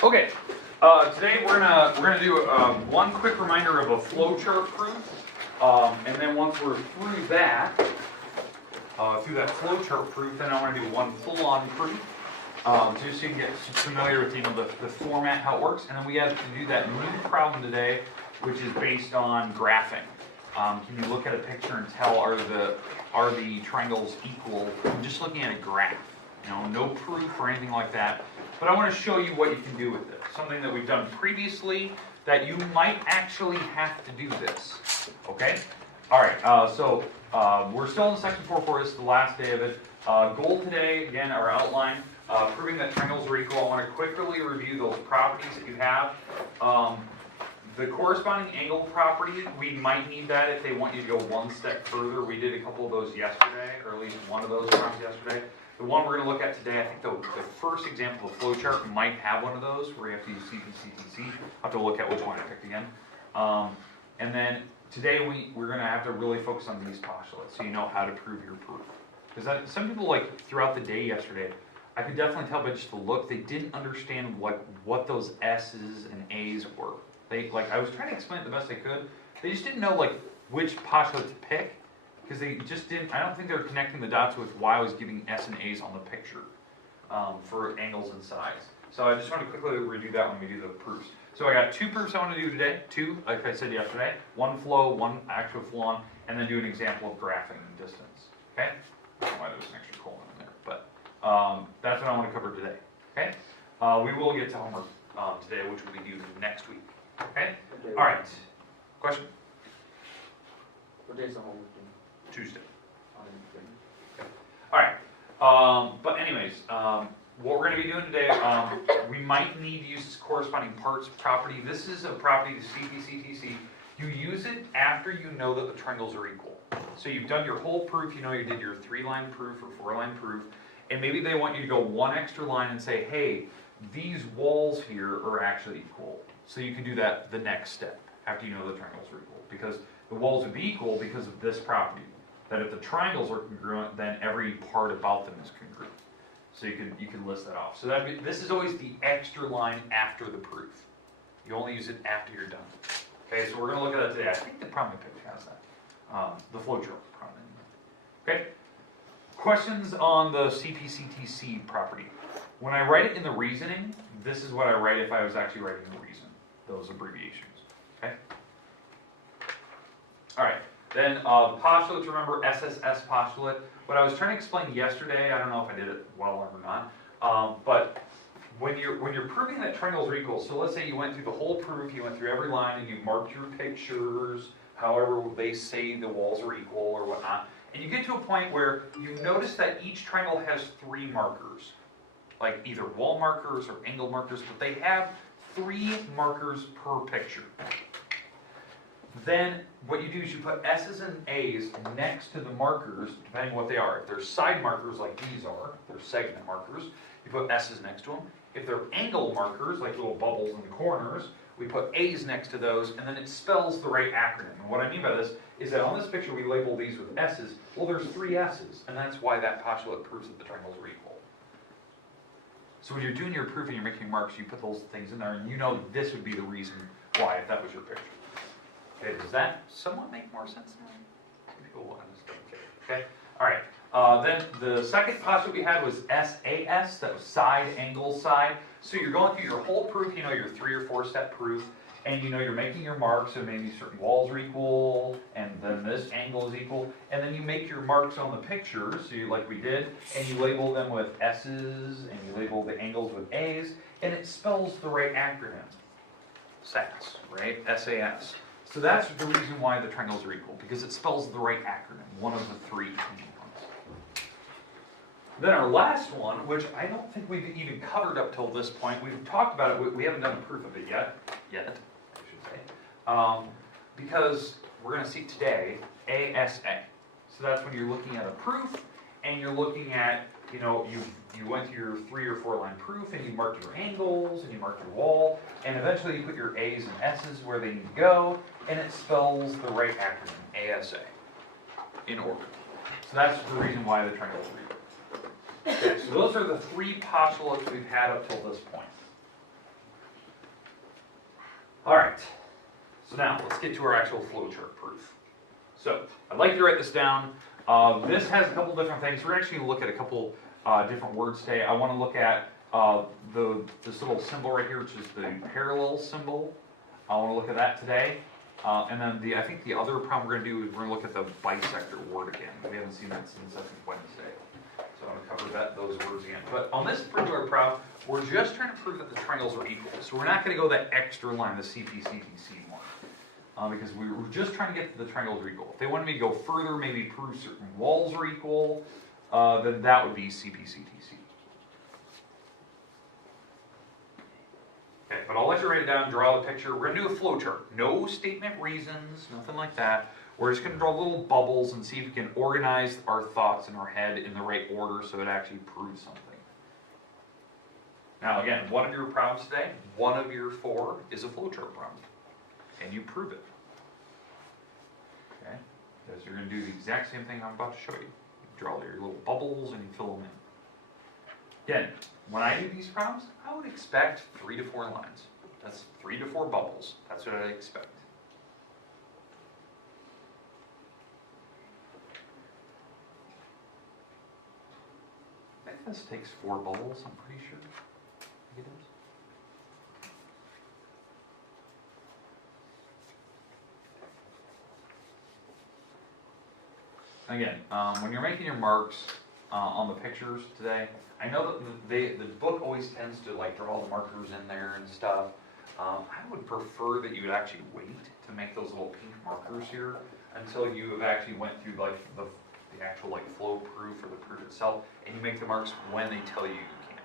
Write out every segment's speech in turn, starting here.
Okay, today we're gonna do one quick reminder of a flowchart proof, and then once we're through that flowchart proof, then I want to do one full-on proof, just so you can get familiar with the format, how it works, and then we have to do that new problem today, which is based on graphing. Can you look at a picture and tell are the triangles equal? I'm just looking at a graph, no proof or anything like that. But I want to show you what you can do with it. Something that we've done previously that you might actually have to do this. Okay? All right. So we're still in section 4.4. This is the last day of it. Goal today, again, our outline, proving that triangles are equal. I want to quickly review those properties that you have. The corresponding angle property, we might need that if they want you to go one step further. We did a couple of those yesterday, or at least one of those problems yesterday. The one we're going to look at today, I think the first example of flowchart might have one of those where you have to use CPCTC. I'll have to look at which one I picked again. And then today we're going to have to really focus on these postulates so you know how to prove your proof. Because some people, like throughout the day yesterday, I could definitely tell by just the look, they didn't understand what those S's and A's were. I was trying to explain it the best I could. They just didn't know which postulate to pick. Because they just didn't, I don't think they're connecting the dots with why I was giving S and A's on the picture for angles and sides. So I just want to quickly redo that when we do the proofs. So I got two proofs I want to do today. Two, like I said yesterday. One flow, one actual flow on, and then do an example of graphing and distance. Okay? I don't know why there's an extra colon in there, but that's what I want to cover today. Okay? We will get to homework today, which will be due next week. Okay? All right. Question? What day is the homework? Tuesday. Okay. All right. But anyways, what we're going to be doing today, we might need to use this corresponding parts property. This is a property to CPCTC. You use it after you know that the triangles are equal. So you've done your whole proof. You did your 3-line proof or 4-line proof. And maybe they want you to go one extra line and say, hey, these walls here are actually equal. So you can do that the next step after you know the triangles are equal. Because the walls would be equal because of this property. That if the triangles are congruent, then every part about them is congruent. So you can list that off. So this is always the extra line after the proof. You only use it after you're done. Okay, so we're going to look at that today. I think the problem I picked has that. The flowchart problem. Okay. Questions on the CPCTC property. When I write it in the reasoning, this is what I write if I was actually writing the reason. Those abbreviations. Okay. All right. Then postulates, remember Sss postulate. What I was trying to explain yesterday, I don't know if I did it well or not, but when you're proving that triangles are equal, so let's say you went through the whole proof, you went through every line, and you marked your pictures, however they say the walls are equal or whatnot, and you get to a point where you notice that each triangle has 3 markers, like either wall markers or angle markers, but they have 3 markers per picture. Then what you do is you put S's and A's next to the markers, depending on what they are. If they're side markers like these are, they're segment markers, you put S's next to them. If they're angle markers, like little bubbles in the corners, we put A's next to those, and then it spells the right acronym. And what I mean by this is that on this picture we label these with S's. Well, there's 3 S's, and that's why that postulate proves that the triangles are equal. So when you're doing your proof and you're making marks, you put those things in there, and you know this would be the reason why if that was your picture. Okay, does that somewhat make more sense now? Okay, all right. Then the second postulate we had was SAS, that was side, angle, side. So you're going through your whole proof, your 3 or 4 step proof, and you're making your marks, so maybe certain walls are equal, and then this angle is equal, and then you make your marks on the pictures, so like we did, and you label them with S's, and you label the angles with A's, and it spells the right acronym. SAS, right? SAS. So that's the reason why the triangles are equal, because it spells the right acronym, one of the 3 ones. Then our last one, which I don't think we've even covered up till this point, we've talked about it, we haven't done a proof of it yet, I should say, because we're going to see today ASA. So that's when you're looking at a proof, and you're looking at, you went through your 3 or 4 line proof, and you marked your angles, and you marked your wall, and eventually you put your A's and S's where they need to go, and it spells the right acronym, ASA, in order. So that's the reason why the triangles are equal. Okay, so those are the 3 postulates we've had up till this point. All right, so now let's get to our actual flowchart proof. So I'd like you to write this down. This has a couple different things. We're actually going to look at a couple different words today. I want to look at this little symbol right here, which is the parallel symbol. I want to look at that today. And then I think the other problem we're going to do is we're going to look at the bisector word again. We haven't seen that since I think Wednesday. So I'm going to cover those words again. But on this particular problem, we're just trying to prove that the triangles are equal. So we're not going to go that extra line, the CPCTC one. Because we were just trying to get to the triangles are equal. If they wanted me to go further, maybe prove certain walls are equal, then that would be CPCTC. Okay, but I'll let you write it down, draw the picture. We're going to do a flowchart. No statement reasons, nothing like that. We're just going to draw little bubbles and see if we can organize our thoughts in our head in the right order so it actually proves something. Now again, one of your problems today, one of your 4 is a flowchart problem. And you prove it. Okay? Because you're going to do the exact same thing I'm about to show you. You draw your little bubbles and you fill them in. Again, when I do these problems, I would expect 3 to 4 lines. That's 3 to 4 bubbles. That's what I expect. I think this takes 4 bubbles, I'm pretty sure. I think it is. Again, when you're making your marks on the pictures today, I know that the book always tends to like draw the markers in there and stuff. I would prefer that you would actually wait to make those little pink markers here until you have actually went through like the actual like flow proof or the proof itself, and you make the marks when they tell you you can.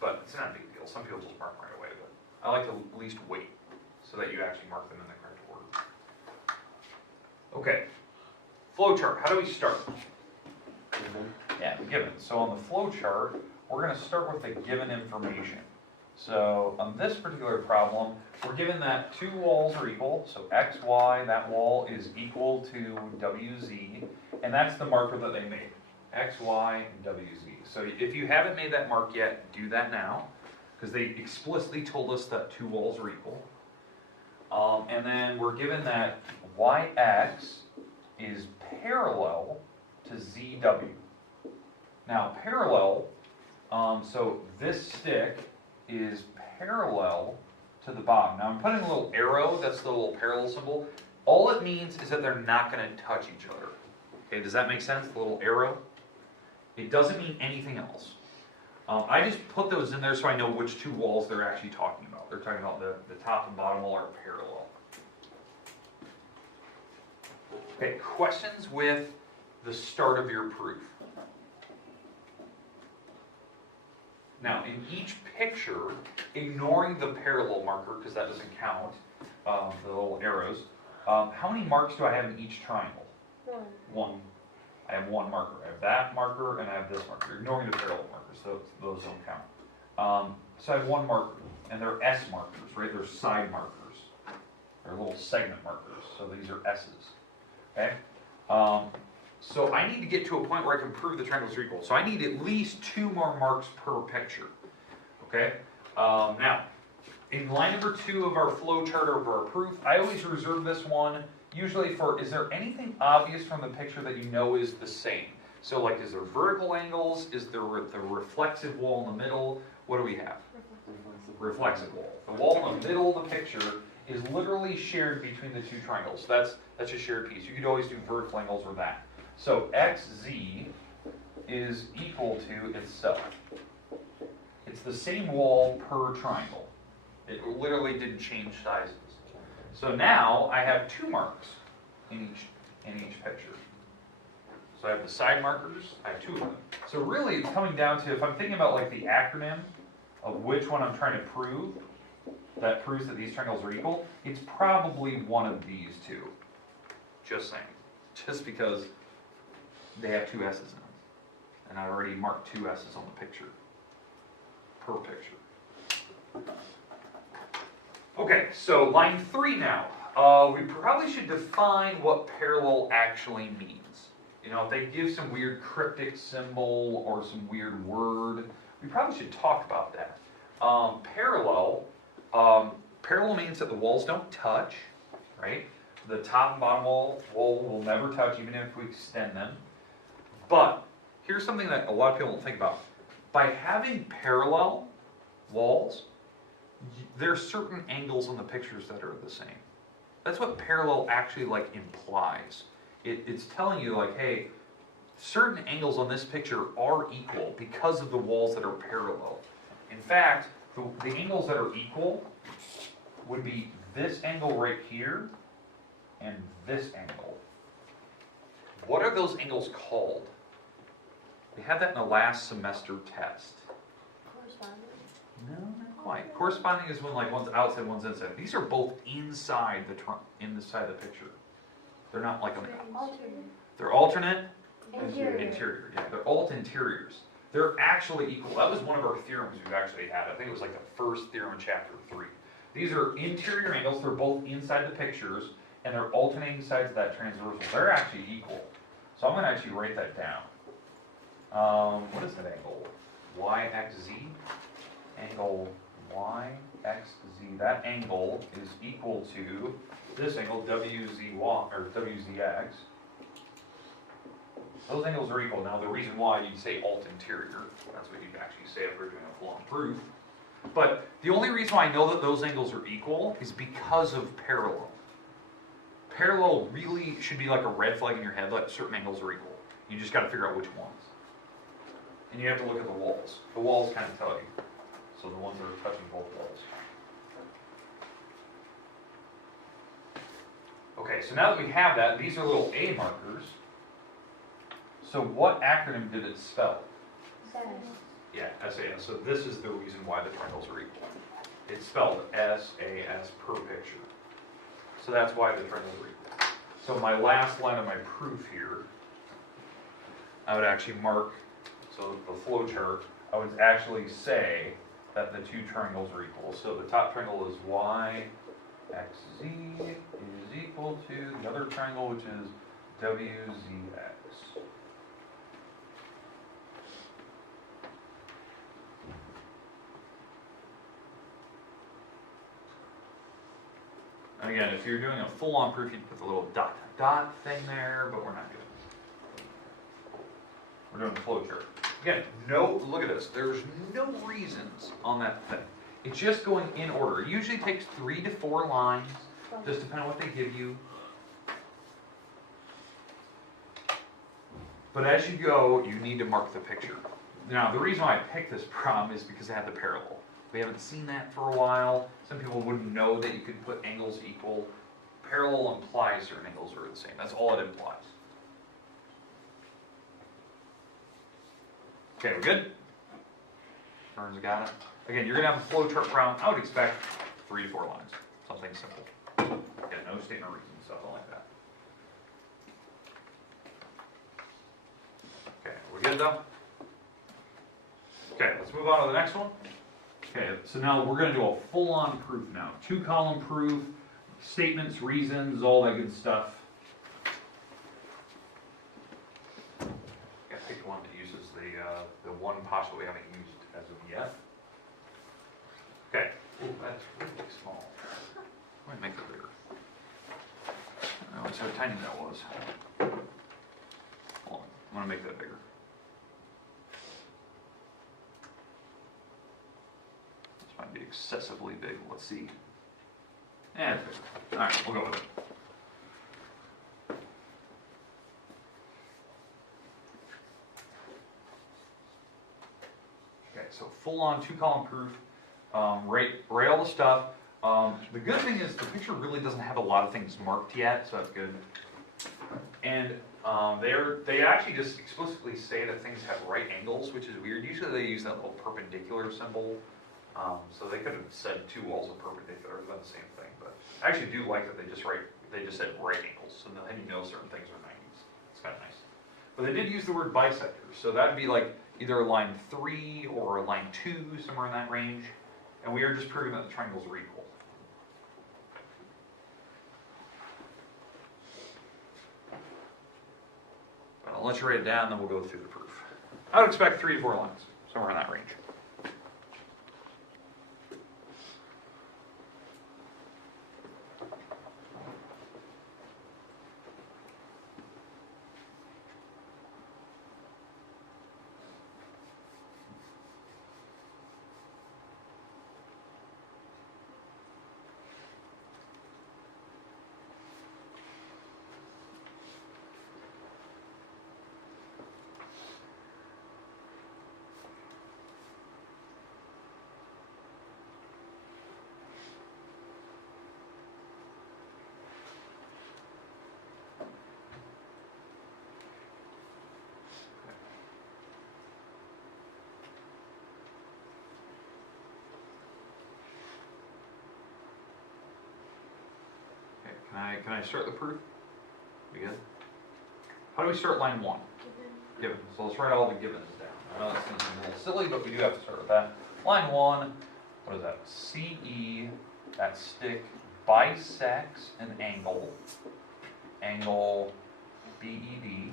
But it's not a big deal. Some people just mark right away, but I like to at least wait so that you actually mark them in the correct order. Okay. Flowchart, how do we start? Yeah, given. So on the flowchart, we're going to start with the given information. So on this particular problem, we're given that 2 walls are equal. So x, y, that wall is equal to wz, and that's the marker that they made. X, y, and wz. So if you haven't made that mark yet, do that now, because they explicitly told us that 2 walls are equal. And then we're given that yx is parallel to ZW. Now parallel, so this stick is parallel to the bottom. Now I'm putting a little arrow, that's the little parallel symbol. All it means is that they're not going to touch each other. Okay, does that make sense, the little arrow? It doesn't mean anything else. I just put those in there so I know which 2 walls they're actually talking about. They're talking about the top and bottom wall are parallel. Okay, questions with the start of your proof. Now, in each picture, ignoring the parallel marker, because that doesn't count, the little arrows, how many marks do I have in each triangle? 1. I have 1 marker. I have that marker and I have this marker. Ignoring the parallel markers, so those don't count. So I have 1 marker, and they're S markers, right? They're side markers. They're little segment markers, so these are S's. Okay? So I need to get to a point where I can prove the triangles are equal. So I need at least 2 more marks per picture. Okay? Now, in line number 2 of our flowchart of our proof, I always reserve this one usually for, is there anything obvious from the picture that you know is the same? So like, is there vertical angles? Is there the reflexive wall in the middle? What do we have? Reflexive wall. The wall in the middle of the picture is literally shared between the 2 triangles. That's a shared piece. You could always do vertical angles or that. So xz is equal to itself. It's the same wall per triangle. It literally didn't change sizes. So now I have 2 marks in each picture. So I have the side markers, I have 2 of them. So really it's coming down to, if I'm thinking about like the acronym of which one I'm trying to prove, that proves that these triangles are equal, it's probably one of these 2. Just saying. Just because they have 2 S's in them. And I already marked 2 S's on the picture. Per picture. Okay, so line 3 now. We probably should define what parallel actually means. You know, if they give some weird cryptic symbol or some weird word, we probably should talk about that. Parallel Parallel means that the walls don't touch, right? The top and bottom wall will never touch even if we extend them. But here's something that a lot of people don't think about. By having parallel walls, there's certain angles on the pictures that are the same. That's what parallel actually like implies. It's telling you like, hey, certain angles on this picture are equal because of the walls that are parallel. In fact, the angles that are equal would be this angle right here and this angle. What are those angles called? They had that in the last semester test. Corresponding? No, not quite. Corresponding is when like one's outside, one's inside. These are both inside the trunk, inside the picture. They're not like on the. Alternate. They're alternate. Interior. Interior. Yeah, they're alt interiors. They're actually equal. That was one of our theorems we've actually had. I think it was like the first theorem in chapter 3. These are interior angles. They're both inside the pictures, and they're alternating sides of that transversal. They're actually equal. So I'm going to actually write that down. What is that angle? YXZ? Angle YXZ. That angle is equal to this angle, WZY, or WZX. Those angles are equal. Now the reason why you'd say alt interior, that's what you'd actually say if we're doing a full-on proof. But the only reason why I know that those angles are equal is because of parallel. Parallel really should be like a red flag in your head, like certain angles are equal. You just got to figure out which ones. And you have to look at the walls. The walls kind of tell you. So the ones that are touching both walls. Okay, so now that we have that, these are little A markers. So what acronym did it spell? SAS. Yeah, SAS. So this is the reason why the triangles are equal. It's spelled SAS per picture. So that's why the triangles are equal. So my last line of my proof here, I would actually mark, so the flow chart, I would actually say that the two triangles are equal. So the top triangle is YXZ is equal to the other triangle, which is WZX. And again, if you're doing a full-on proof, you'd put the little dot dot thing there, but we're not doing it. We're doing the flow chart. Again, look at this. There's no reasons on that thing. It's just going in order. It usually takes 3 to 4 lines, just depending on what they give you. But as you go, you need to mark the picture. Now, the reason why I picked this problem is because it had the parallel. We haven't seen that for a while. Some people wouldn't know that you could put angles equal. Parallel implies certain angles are the same. That's all it implies. Okay, we're good? Burns got it. Again, you're going to have a flowchart problem. I would expect 3 to 4 lines. Something simple. Again, no statement of reason, something like that. Okay, we're good though? Okay, let's move on to the next one. Okay, so now we're going to do a full-on proof now. 2-column proof, statements, reasons, all that good stuff. Gotta pick one that uses the one postulate we haven't used as of yet. Okay. Ooh, that's really small. Let me make it bigger. Notice how tiny that was. Hold on, I'm going to make that bigger. This might be excessively big. Let's see. Yeah, it's bigger. All right, we'll go with it. Okay, so full-on 2-column proof. Write all the stuff. The good thing is the picture really doesn't have a lot of things marked yet, so that's good. And they actually just explicitly say that things have right angles, which is weird. Usually they use that little perpendicular symbol. So they could have said 2 walls are perpendicular, it's not the same thing. But I actually do like that they just said right angles, so then you know certain things are 90s. It's kind of nice. But they did use the word bisector, so that'd be like either line 3 or line 2, somewhere in that range. And we are just proving that the triangles are equal. But I'll let you write it down, then we'll go through the proof. I would expect 3 to 4 lines, somewhere in that range. Can I start the proof? We good? How do we start line 1? Given. So let's write all the givens down. I know that seems a little silly, but we do have to start with that. Line 1, what is that? CE, that stick bisects an angle. Angle BED.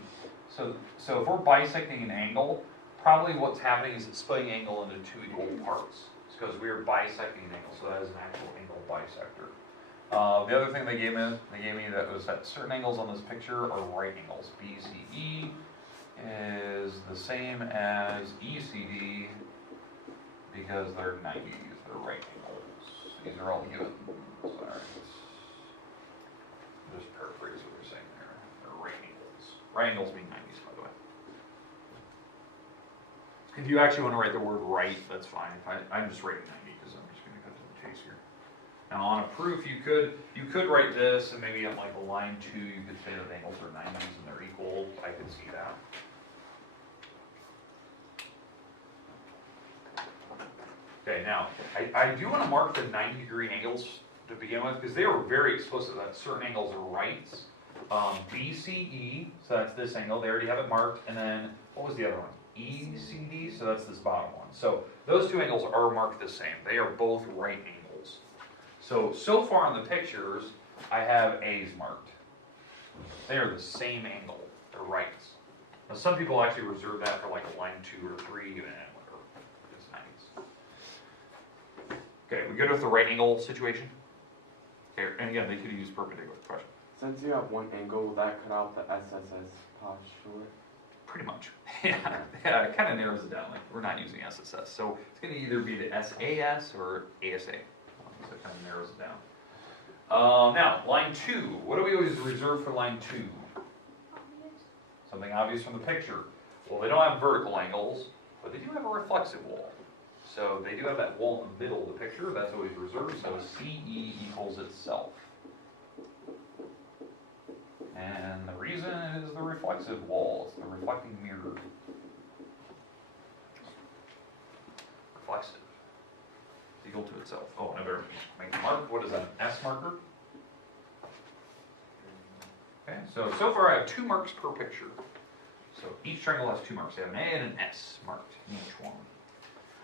So if we're bisecting an angle, probably what's happening is it's splitting angle into 2 equal parts. It's because we are bisecting an angle, so that is an actual angle bisector. The other thing they gave me that was that certain angles on this picture are right angles. BCE is the same as ECD because they're 90s, they're right angles. These are all given. Sorry. Just paraphrase what we're saying there. They're right angles. Right angles mean 90s, by the way. If you actually want to write the word right, that's fine. I'm just writing 90 because I'm just going to cut to the chase here. Now on a proof, you could write this, and maybe on like a line 2, you could say that the angles are 90s and they're equal. I could see that. Okay, now I do want to mark the 90-degree angles to begin with because they were very explicit that certain angles are rights. BCE, so that's this angle. They already have it marked, and then what was the other one? ECD, so that's this bottom one. So those 2 angles are marked the same. They are both right angles. So far in the pictures, I have A's marked. They are the same angle. They're rights. Now some people actually reserve that for like a line 2 or 3, and whatever. It's 90s. Okay, we good with the right angle situation? Okay, and again, they could use perpendicular. Question. Since you have one angle, will that cut out the Sss Postulate? Pretty much. Yeah, it kind of narrows it down. Like we're not using SSS, so it's going to either be the SAS or ASA. So it kind of narrows it down. Now, line 2. What do we always reserve for line 2? Something obvious from the picture. Well, they don't have vertical angles, but they do have a reflexive wall. So they do have that wall in the middle of the picture. That's always reserved. So CE equals itself. And the reason is the reflexive wall. It's the reflecting mirror. Reflexive. It's equal to itself. Oh, and I better make a mark. What is that, an S marker? Okay, so far I have 2 marks per picture. So each triangle has 2 marks. I have an A and an S marked in each one.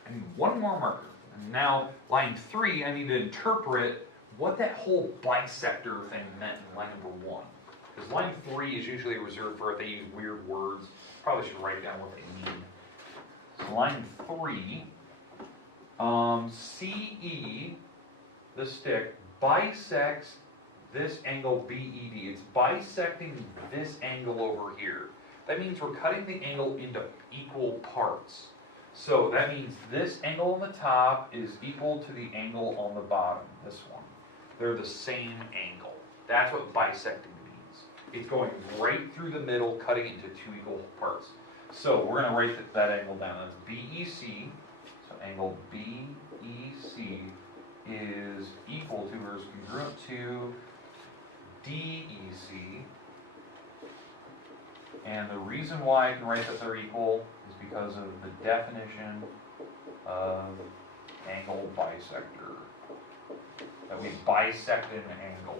I need 1 more marker. And now, line 3, I need to interpret what that whole bisector thing meant in line number 1. Because line 3 is usually reserved for if they use weird words. Probably should write down what they mean. So line 3, CE, the stick, bisects this angle BED. It's bisecting this angle over here. That means we're cutting the angle into equal parts. So that means this angle on the top is equal to the angle on the bottom, this one. They're the same angle. That's what bisecting means. It's going right through the middle, cutting into 2 equal parts. So we're going to write that angle down. That's BEC. So angle BEC is equal to, or is congruent to, DEC. And the reason why I can write that they're equal is because of the definition of angle bisector. That we bisect an angle.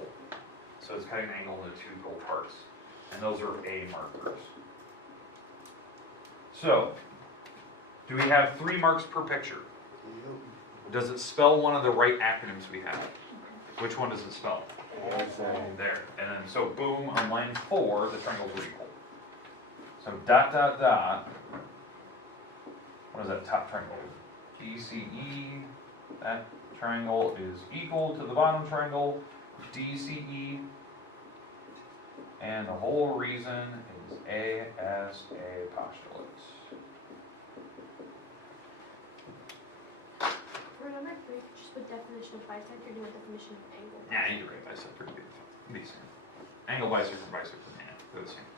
So it's cutting an angle into 2 equal parts. And those are A markers. So, do we have 3 marks per picture? Does it spell one of the right acronyms we have? Which one does it spell? There. And then, so boom, on line 4, the triangles are equal. So dot, dot, dot. What is that top triangle? BCE. That triangle is equal to the bottom triangle, DCE. And the whole reason is ASA postulates. For number 3, just put definition of bisector, do a definition of angle. Yeah, you can write bisector to be the same. Angle bisector, bisector, yeah, they're the same.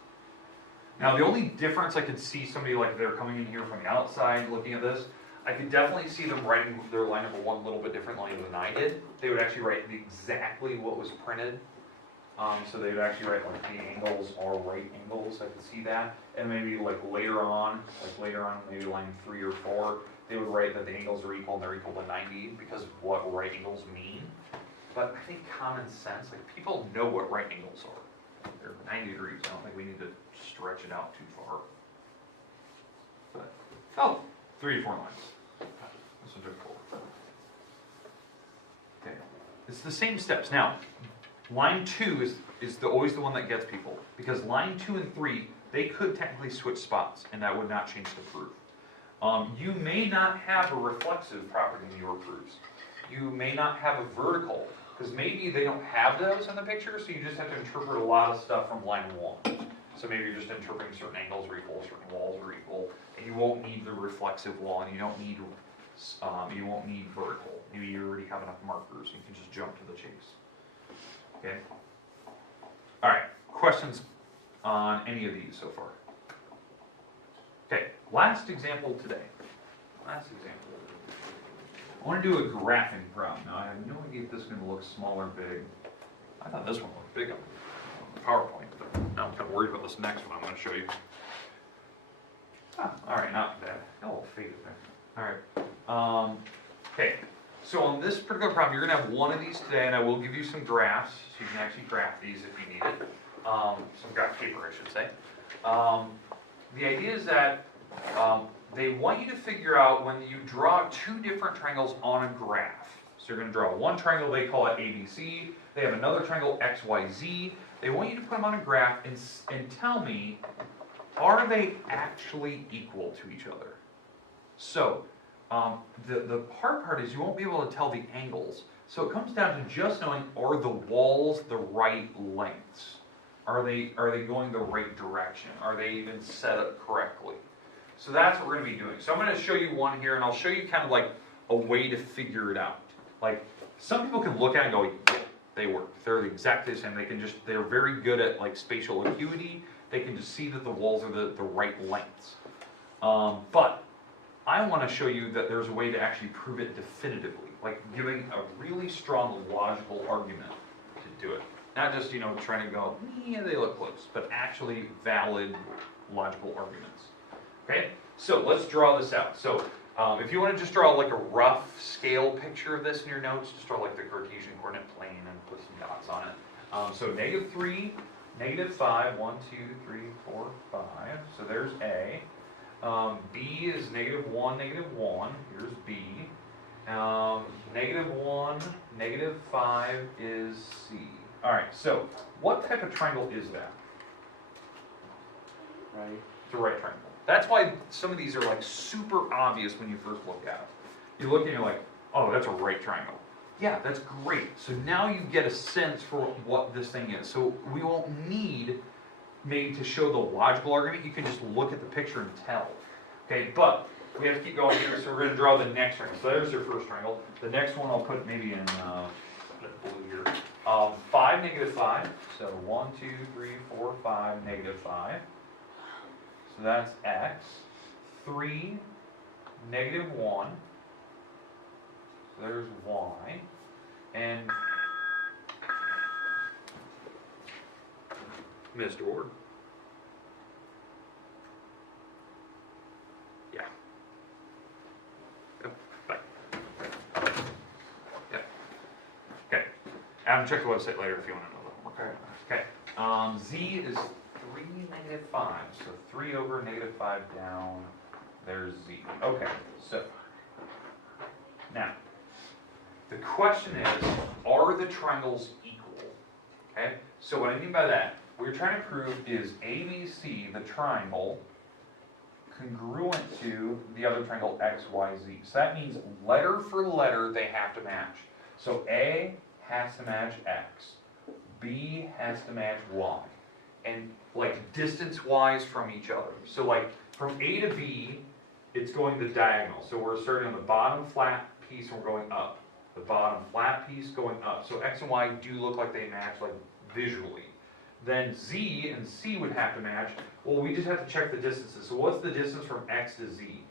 Now the only difference I could see somebody like they're coming in here from the outside looking at this, I could definitely see them writing their line number 1 a little bit differently than I did. They would actually write exactly what was printed. So they would actually write like the angles are right angles, I could see that. And maybe like later on, maybe line 3 or 4, they would write that the angles are equal and they're equal to 90 because of what right angles mean. but I think common sense, like people know what right angles are. They're 90 degrees. I don't think we need to stretch it out too far. But, oh, 3 to 4 lines. This is difficult. Okay, it's the same steps. Now, line 2 is always the one that gets people, because line 2 and 3, they could technically switch spots, and that would not change the proof. You may not have a reflexive property in your proofs. You may not have a vertical, because maybe they don't have those in the picture, so you just have to interpret a lot of stuff from line 1. So maybe you're just interpreting certain angles are equal, certain walls are equal, and you won't need the reflexive wall, and you won't need vertical. Maybe you already have enough markers, you can just jump to the chase. Okay? All right, questions on any of these so far? Okay, last example today. Last example. I want to do a graphing problem. Now, I have no idea if this is going to look small or big. I thought this one looked big on the PowerPoint, but now I'm kind of worried about this next one I'm going to show you. All right, not bad. A little faded there. All right. Okay, so on this particular problem, you're going to have one of these today, and I will give you some graphs, so you can actually graph these if you need it. Some graph paper, I should say. The idea is that they want you to figure out when you draw 2 different triangles on a graph. So you're going to draw one triangle, they call it ABC. They have another triangle, XYZ. They want you to put them on a graph and tell me, are they actually equal to each other? So the hard part is you won't be able to tell the angles. So it comes down to just knowing, are the walls the right lengths? Are they going the right direction? Are they even set up correctly? So that's what we're going to be doing. So I'm going to show you one here, and I'll show you kind of like a way to figure it out. Like, some people can look at it and go, yeah, they work. They're exactly the same. They're very good at like spatial acuity. They can just see that the walls are the right lengths. But I want to show you that there's a way to actually prove it definitively, like giving a really strong logical argument to do it. Not just, trying to go, yeah, they look close, but actually valid logical arguments. Okay, so let's draw this out. So if you want to just draw like a rough scale picture of this in your notes, just draw like the Cartesian coordinate plane and put some dots on it. So -3, -5, 1, 2, 3, 4, 5. So there's A. B is -1, -1. Here's B. -1, -5 is C. All right, so what type of triangle is that? Right. It's a right triangle. That's why some of these are like super obvious when you first look at it. You look and you're like, oh, that's a right triangle. Yeah, that's great. So now you get a sense for what this thing is. So we won't need maybe to show the logical argument. You can just look at the picture and tell. Okay, but we have to keep going here, so we're going to draw the next triangle. So there's your first triangle. The next one I'll put maybe in blue here. 5, -5. So 1, 2, 3, 4, 5, -5. So that's X. 3, -1. So there's Y. And Mr. Ward. Yeah. Yep. Bye. Yeah. Okay. Adam, check the website later if you want to know that. Okay. Okay. Z is 3, -5. So 3 over, -5 down. There's Z. Okay. So now the question is, are the triangles equal? Okay. So what I mean by that, what we're trying to prove is ABC, the triangle, congruent to the other triangle XYZ. So that means letter for letter they have to match. So A has to match X, B has to match Y, and like distance-wise from each other. So like from A to B, it's going the diagonal. So we're starting on the bottom flat piece and we're going up. The bottom flat piece going up. So X and Y do look like they match like visually. Then Z and C would have to match. Well, we just have to check the distances. So what's the distance from X to Z?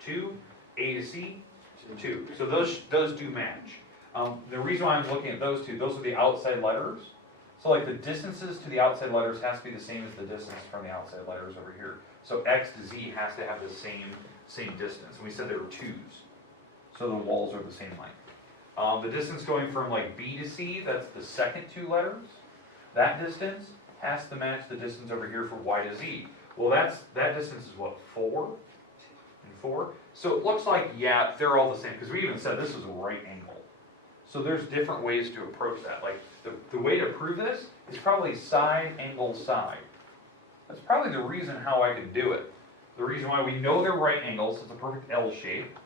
2. A to C? 2. So those do match. The reason why I'm looking at those two, those are the outside letters. So like the distances to the outside letters has to be the same as the distance from the outside letters over here. So X to Z has to have the same distance. And we said there were 2s. So the walls are the same length. The distance going from like B to C, that's the second two letters. That distance has to match the distance over here for Y to Z. Well, that distance is what, 4 and 4? So it looks like, yeah, they're all the same, because we even said this is a right angle. So there's different ways to approach that. Like, the way to prove this is probably side, angle, side. That's probably the reason how I could do it. The reason why we know they're right angles, it's a perfect L shape,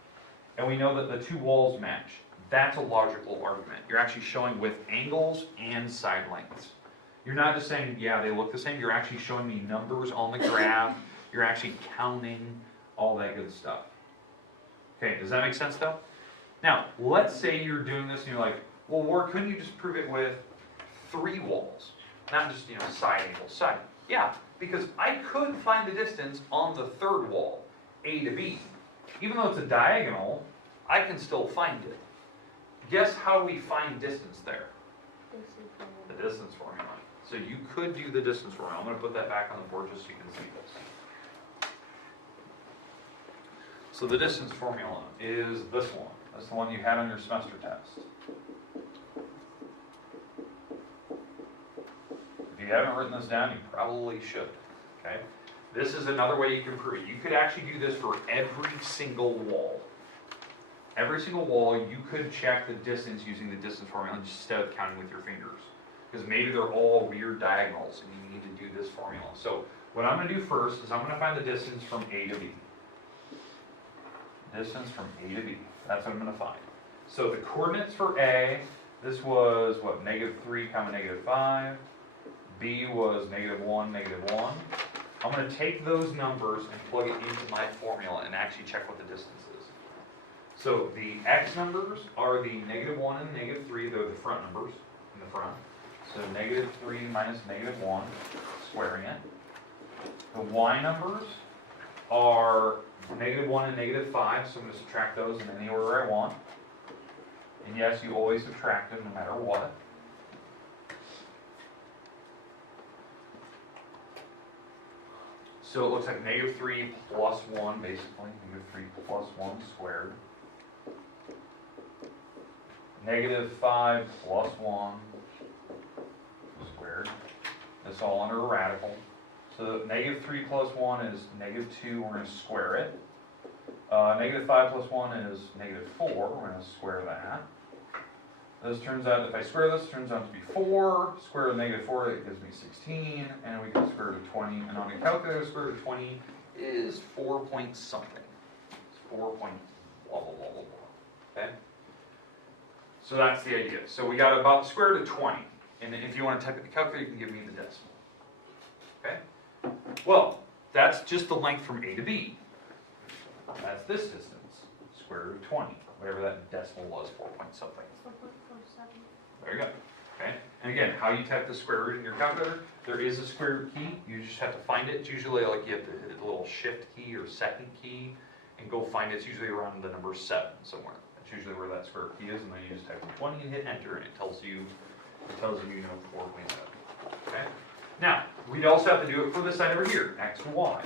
and we know that the two walls match. That's a logical argument. You're actually showing with angles and side lengths. You're not just saying, yeah, they look the same. You're actually showing me numbers on the graph. You're actually counting all that good stuff. Okay, does that make sense though? Now, let's say you're doing this and you're like, well, Ward, couldn't you just prove it with 3 walls? Not just, side angle, side. Yeah, because I could find the distance on the third wall, A to B. Even though it's a diagonal, I can still find it. Guess how we find distance there? The distance formula. So you could do the distance formula. I'm going to put that back on the board just so you can see this. So the distance formula is this one. That's the one you had on your semester test. If you haven't written this down, you probably should. Okay? This is another way you can prove it. You could actually do this for every single wall. Every single wall, you could check the distance using the distance formula instead of counting with your fingers. Because maybe they're all weird diagonals and you need to do this formula. So what I'm going to do first is I'm going to find the distance from A to B. Distance from A to B. That's what I'm going to find. So the coordinates for A, this was what, -3, -5. B was -1, -1. I'm going to take those numbers and plug it into my formula and actually check what the distance is. So the x numbers are the -1 and -3. They're the front numbers in the front. So -3 minus -1, squaring it. The y numbers are -1 and -5, so I'm going to subtract those in any order I want. And yes, you always subtract them no matter what. So it looks like -3 plus 1, basically. -3 plus 1 squared. -5 plus 1 squared. That's all under a radical. So -3 plus 1 is -2, we're going to square it. -5 plus 1 is -4, we're going to square that. This turns out, if I square this, it turns out to be 4. Square root of -4, it gives me 16, and we can square root of 20. And on the calculator, square root of 20 is 4 point something. It's 4 point blah, blah, blah, blah, blah. Okay? So that's the idea. So we got about square root of 20. And then if you want to type it in the calculator, you can give me the decimal. Okay? Well, that's just the length from A to B. That's this distance, square root of 20, whatever that decimal was, 4 point something. 4.47. There you go. Okay? And again, how you type the square root in your calculator, there is a square root key. You just have to find it. It's usually like you have to hit the little shift key or second key and go find it. It's usually around the number 7 somewhere. That's usually where that square root key is, and then you just type in 20 and hit enter, and it tells you 4.7. Okay? Now, we'd also have to do it for this side over here, x to y.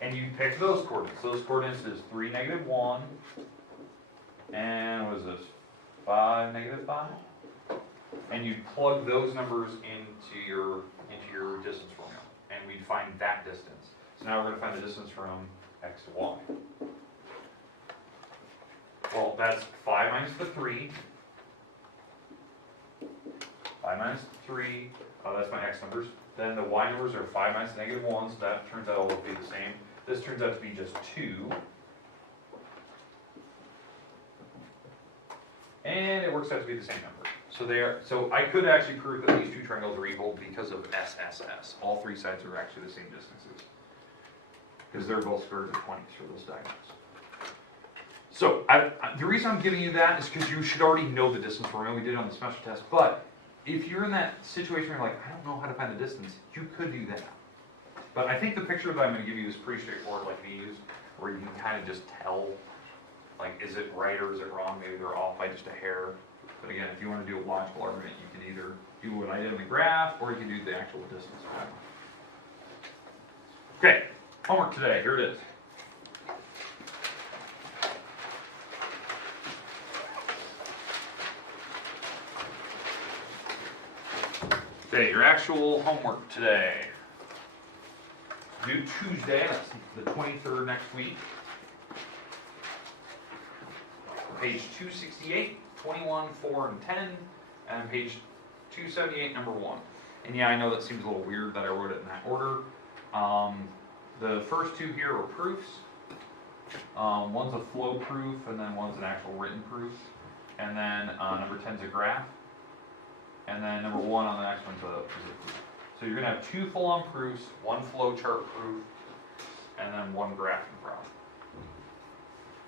And you pick those coordinates. Those coordinates is 3, -1, and what is this? 5, -5. And you plug those numbers into your distance formula, and we'd find that distance. So now we're going to find the distance from x to y. Well, that's 5 minus the 3. 5 minus the 3. Oh, that's my x numbers. Then the y numbers are 5 minus -1, so that turns out to be the same. This turns out to be just 2. And it works out to be the same number. So I could actually prove that these two triangles are equal because of SSS. All 3 sides are actually the same distances. Because they're both square root of 20 for those diagonals. So the reason I'm giving you that is because you should already know the distance formula. We did it on the semester test. But if you're in that situation where you're like, I don't know how to find the distance, you could do that. But I think the picture that I'm going to give you is pretty straightforward, like these, where you can kind of just tell, like, is it right or is it wrong? Maybe they're off by just a hair. But again, if you want to do a logical argument, you can either do what I did in the graph, or you can do the actual distance. Okay, homework today, here it is. Okay, your actual homework today. Due Tuesday, that's the 23rd next week. Page 268, 21, 4, and 10, and page 278, number 1. And yeah, I know that seems a little weird that I wrote it in that order. The first two here are proofs. One's a flow proof, and then one's an actual written proof. And then number 10 is a graph. And then number 1 on the next one's a proof. So you're going to have 2 full-on proofs, 1 flowchart proof, and then 1 graphing problem.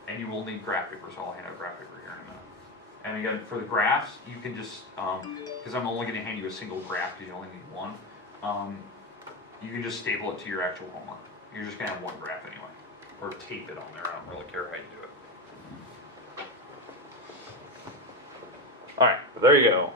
And you will need graph paper, so I'll hand out graph paper here in a minute. And again, for the graphs, you can just, because I'm only going to hand you a single graph because you only need 1, you can just staple it to your actual homework. You're just going to have 1 graph anyway. Or tape it on there, I don't really care how you do it. Alright, but there you go.